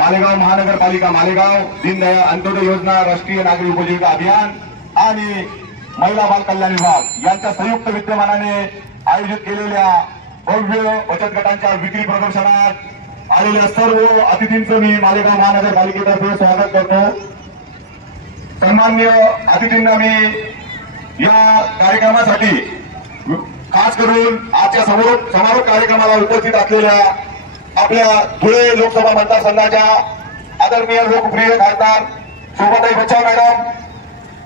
मालेगाव महानगरपालिका मालेगाव, दीनदयाळ अंत्योदय योजना, राष्ट्रीय नागरी उपजीविका अभियान आणि महिला बाल कल्याण विभाग यांच्या संयुक्त विद्यमानाने आयोजित केलेल्या भव्य बचत गटांच्या विक्री प्रदर्शनात आलेल्या सर्व अतिथींचं मी मालेगाव महानगरपालिकेतर्फे स्वागत करतो। सन्माननीय अतिथींना मी या कार्यक्रमासाठी खास करून आजच्या समारोप कार्यक्रमाला उपस्थित असलेल्या आपल्या धुळे लोकसभा मतदारसंघाच्या आदरणीय लोकप्रिय खासदार शोभाताई बच्चाव मॅडम,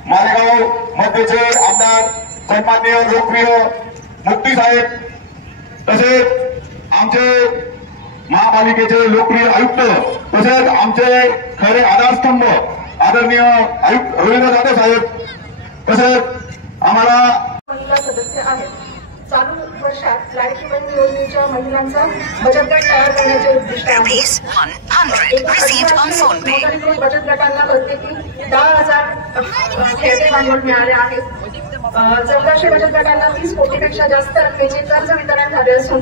मालेगाव मध्यचे आमदार सन्माननीय लोकप्रिय मुक्ती साहेब, तसेच आमचे महापालिकेचे लोकप्रिय आयुक्त, तसेच आमचे खरे आधारस्तंभ आदरणीय आयुक्त रवींद्र जाधव साहेब, तसेच आम्हाला महिला सदस्य आहेत। चालू वर्षात लाडकी बहीण योजनेच्या महिलांचा बचत गट तयार करण्याचे उद्दिष्ट आहे। बचत गटांना प्रत्येकी 10,000 खेळते भांडवल मिळाले आहे। 1400 बचत गटांना 30 कोटीपेक्षा जास्त रकमेचे कर्ज वितरण झाले असून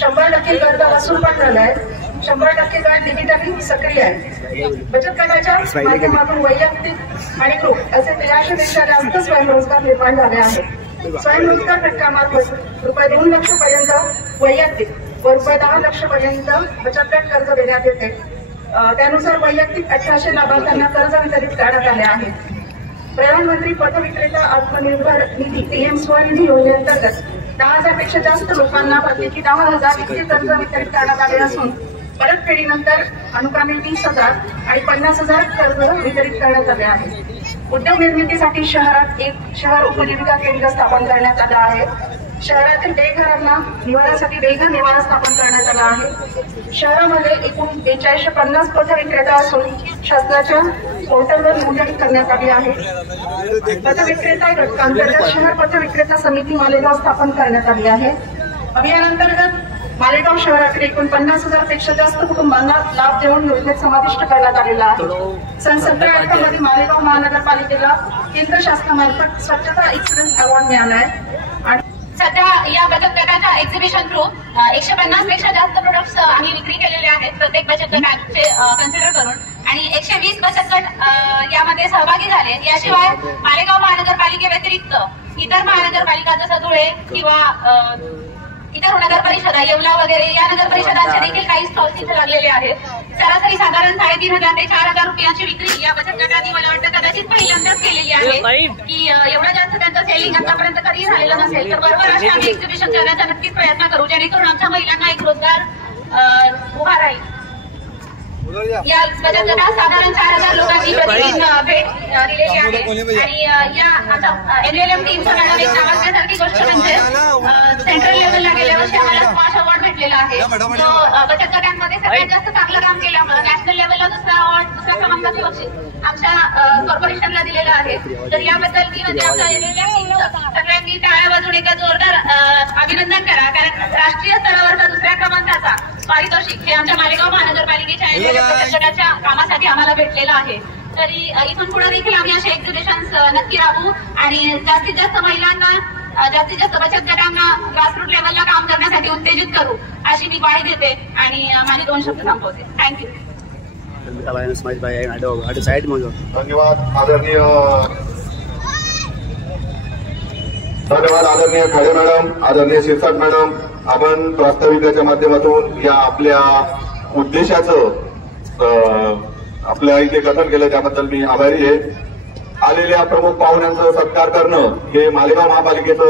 100% कर्ज वसूल पण झाले आहे। 100% गट डिजिटली सक्रिय आहे। बचत गटाच्या माध्यमातून वैयक्तिक आणि ग्रुप असे 1300 पेक्षा जास्त स्वयंरोजगार निर्माण झाले आहेत। स्वयंरोजगार घटकामार्फत रुपये 2 लाख पर्यंत वैयक्तिक व रुपये 10 लाख पर्यंत बचत गट कर्ज देण्यात येते। त्यानुसार वैयक्तिक 1800 लाभार्थ्यांना कर्ज वितरित करण्यात आले आहे। प्रधानमंत्री पथ विक्रेता आत्मनिर्भर निधी PM स्वनिधी योजनेअंतर्गत 10,000 पेक्षा जास्त लोकांना प्रत्येकी 10,000 इतके कर्ज वितरित करण्यात आले असून परतफेडीनंतर अनुक्रमे 20,000 आणि 50,000 कर्ज वितरित करण्यात आले आहे। उद्योग निर्मितीसाठी शहरात एक शहर उपजीविका केंद्र स्थापन करण्यात आलं आहे। शहरातील बेघरांना निवारासाठी बेघर निवारा स्थापन करण्यात आला आहे। शहरामध्ये एकूण 4250 पथ विक्रेता असून शासनाच्या पोर्टलवर नोंदणी करण्यात आली आहे। पथ विक्रेता घटकांतर्गत शहर पथ विक्रेता समिती मालेगाव स्थापन करण्यात आली आहे। अभियानांतर्गत मालेगाव शहरातील एकूण 50,000 पेक्षा जास्त कुटुंबांना लाभ देऊन योजनेत समाविष्ट करण्यात आलेला आहे। सन 17-18 मध्ये मालेगाव महानगरपालिकेला केंद्र शासनामार्फत स्वच्छता एक्सलन्स अवॉर्ड मिळाला आहे आणि सध्या या बचत गटाच्या एक्झिबिशन थ्रू 150 पेक्षा जास्त प्रोडक्ट्स आम्ही विक्री केलेले आहेत प्रत्येक बचत गटाचे कन्सिडर करून, आणि 120 बचत गट यामध्ये सहभागी झाले। याशिवाय मालेगाव महानगरपालिकेव्यतिरिक्त इतर महानगरपालिका जसं धुळे किंवा इतर नगर परिषदा येवला वगैरे या नगर परिषदांचे देखील काही स्टॉल्स इथे लागलेले आहेत। सरासरी साधारण 3,500 ते 4,000 रुपयांची विक्री या बचत गटांनी मला वाटतं कदाचित पहिल्यांदाच केलेली आहे की एवढं जास्त त्यांचं सेलिंग आतापर्यंत कधी झालेलं नसेल। तर बरोबर असे आम्ही एक्झिबिशन करण्याचा नक्कीच प्रयत्न करू जेणेकरून आमच्या महिलांना एक रोजगार उभा राहील। या बचत गटात साधारण 4,000 लोकांनी प्रतिदिन भेट दिलेली आहे आणि या आमच्या NLM टीमचं मॅडम एक नावाजण्यासारखी गोष्ट म्हणजे सेंट्रल लेवलला गेल्या वर्षी आम्हाला स्मॉश अवॉर्ड भेटलेला आहे। तो बचत गटांमध्ये सगळ्यात जास्त चांगलं काम केल्यामुळे नॅशनल लेवलला दुसऱ्या क्रमांकाचे बक्षीस आमच्या कॉर्पोरेशनला दिलेलं आहे। तर याबद्दल मी म्हणजे आमच्या NLM टीमचं सगळ्यांनी टाळ्या वाजवून एका जोरदार अभिनंदन करा, कारण राष्ट्रीय स्तरावरचा दुसऱ्या क्रमांकाचा पारितोषिक हे आमच्या मालेगाव महानगरपालिकेच्या बचत गटाच्या कामासाठी आम्हाला भेटलेलं आहे। तरी इथून पुढे देखील आम्ही असे एक्झिबिशन्स नक्की राहू आणि जास्तीत जास्त महिलांना जास्तीत जास्त बचत गटांना ग्रासरूट लेवलला काम करण्यासाठी उत्तेजित करू अशी मी ग्वाही देते आणि माझे 2 शब्द संपवते। थँक्यू। धन्यवाद आदरणीय खळे मॅडम, आदरणीय शिरसाट मॅडम, आपण प्रास्ताविकाच्या माध्यमातून या आपल्या उद्देशाचं आपल्या इथे कथन केलं त्याबद्दल मी आभारी आहे। आलेल्या प्रमुख पाहुण्यांचा सत्कार करणं हे मालेगाव महापालिकेचं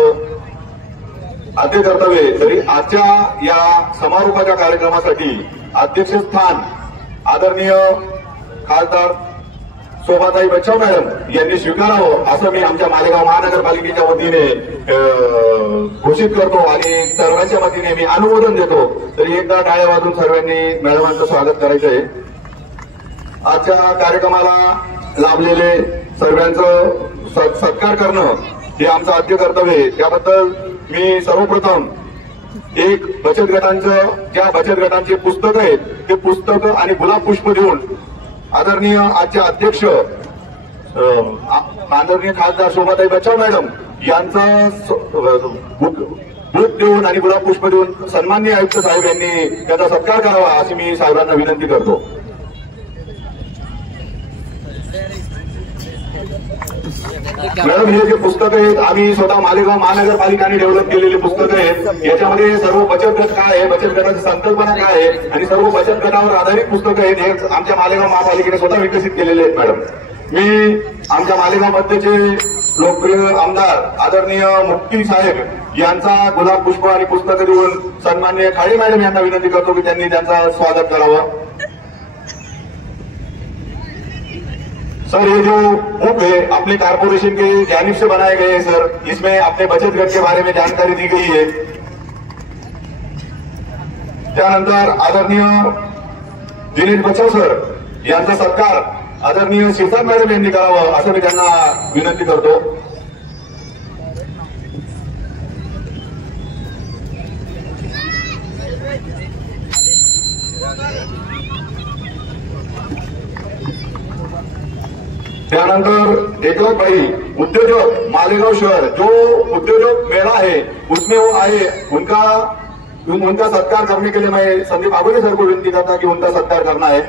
आद्य कर्तव्य आहे। तरी आजच्या या समारोपाच्या कार्यक्रमासाठी अध्यक्षस्थान आदरणीय खासदार शोभाताई बच्चाव मॅडम यांनी स्वीकारावं असं मी आमच्या मालेगाव महानगरपालिकेच्या वतीने घोषित करतो आणि सर्वांच्या वतीने मी अनुमोदन देतो। तरी एकदा टाळ्या वाजून सर्वांनी मॅडमांचं स्वागत करायचं आहे। आजच्या कार्यक्रमाला लाभलेले सर्वांचं सत्कार करणं हे आमचं आद्य कर्तव्य आहे। त्याबद्दल मी सर्वप्रथम एक बचत गटांचं ज्या बचत गटांचे पुस्तक आहेत ते पुस्तक आणि गुलाब पुष्प देऊन आदरणीय आजचे अध्यक्ष आदरणीय खासदार शोभाताई बच्चाव मॅडम यांचा बुक देऊन आणि गुलाब पुष्प देऊन सन्माननीय आयुक्त साहेब यांनी त्याचा सत्कार करावा अशी मी साहेबांना विनंती करतो। मॅडम, हे जे पुस्तकं आहेत आम्ही स्वतः मालेगाव महानगरपालिकाने डेव्हलप केलेली पुस्तकं आहेत. याच्यामध्ये सर्व बचत गट काय आहे, बचत गटाची संकल्पना काय आहे आणि सर्व बचत गटावर आधारित पुस्तकं आहेत. हे आमच्या मालेगाव महापालिकेने स्वतः विकसित केलेले आहेत. मॅडम, मी आमच्या मालेगाव मध्यचे लोकप्रिय आमदार आदरणीय मुक्ती साहेब यांचा गुलाब पुष्प आणि पुस्तकं देऊन सन्माननीय खाडे मॅडम यांना विनंती करतो की त्यांनी त्यांचा स्वागत करावं. सर, ये जो बुक है अपने कारपोरेशन के जानिब से बनाए गए हैं सर. इसमें अपने बचत गट के बारे में जानकारी दी गई है. त्यानंतर आदरणीय दिनेश बचाव सर यांचा सत्कार आदरणीय शिरसाट मॅडम यांनी करावं असं मी त्यांना विनंती करतो. त्यानंतर एकलख भाई उद्योजक मालेगांव शहर, जो उद्योजक मेला है उसमें वो आए, उनका सत्कार करने के लिए मैं संदीप आगोले सर को विनती करता कि उनका सत्कार करना है.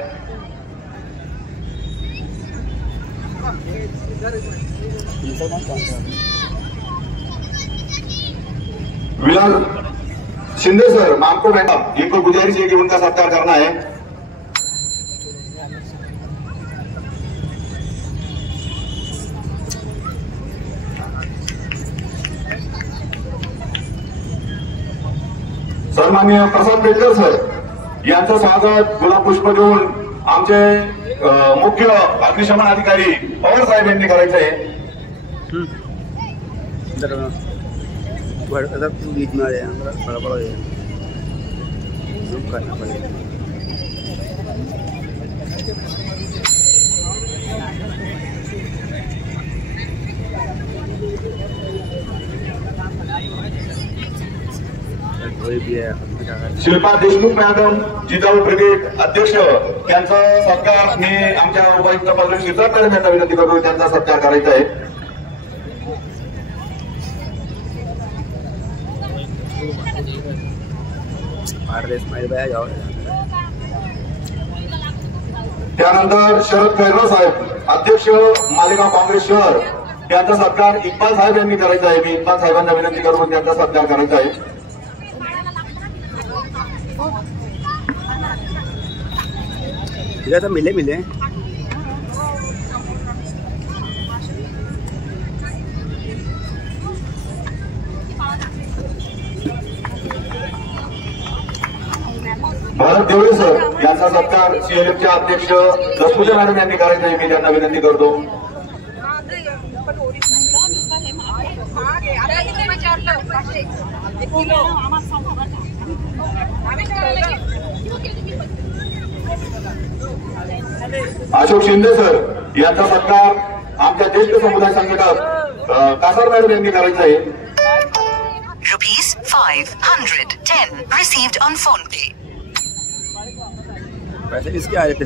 विलास शिंदे सर, मामको मैडम, इनको गुजारिश है कि उनका सत्कार करना है. सन्माननीय प्रसाद पेटकर सर यांचं स्वागत गुलाब पुष्प देऊन आमचे मुख्य अग्निशमन अधिकारी पवार साहेब यांनी करायचं आहे. बीच में आ जाए बड़ा बड़ा करना पड़ेगा. शिल्पा देशमुख मॅडम, जिजाऊ ब्रिगेड अध्यक्ष, त्यांचा सत्कार मी आमच्या उपायुक्त पदवी शिरसाट मॅडम यांना विनंती करतो त्यांचा सत्कार करायचा आहे. त्यानंतर शरद खैरनार साहेब, अध्यक्ष मालेगाव काँग्रेस शहर, त्यांचा सत्कार इक्बाल साहेब यांनी करायचा आहे. मी इक्बाल साहेबांना विनंती करतो त्यांचा सत्कार करायचा आहे. तो मिले भारत देवळे सर यांचा सत्कार सीएलएफचे अध्यक्ष दसपूजा मॅडम यांनी करायचा आहे. मी त्यांना विनंती करतो. अशोक शिंदे सर यांचा सत्कार आमच्या ज्येष्ठ समुदाय संघटक कासार मॅडम यांनी करायचा आहे. ₹510 received on PhonePe. पैसे किसके आ रहे थे?